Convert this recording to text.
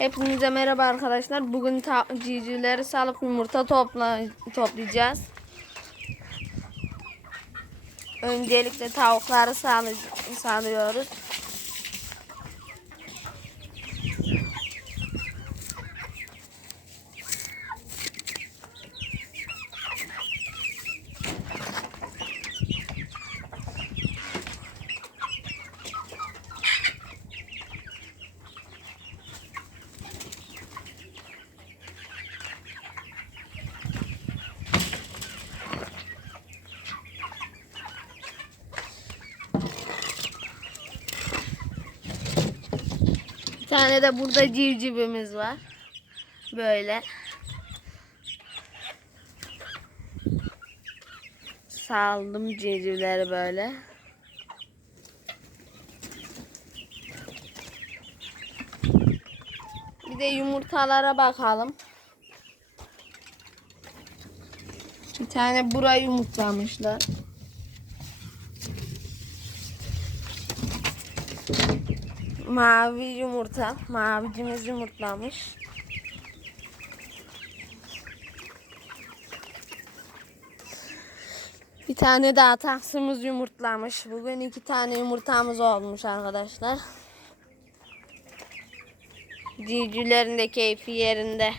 Hepinize merhaba arkadaşlar. Bugün civcivleri salıp yumurta topla toplayacağız. Öncelikle tavukları sağlı sağlıyoruz. Tane de burada civcivimiz var. Böyle. Saldım civcivleri böyle. Bir de yumurtalara bakalım. Bir tane burayı yumurtlamışlar. Mavi yumurta. Mavicimiz yumurtlamış. Bir tane daha taksımız yumurtlamış. Bugün iki tane yumurtamız olmuş arkadaşlar. Civcivlerin de keyfi yerinde.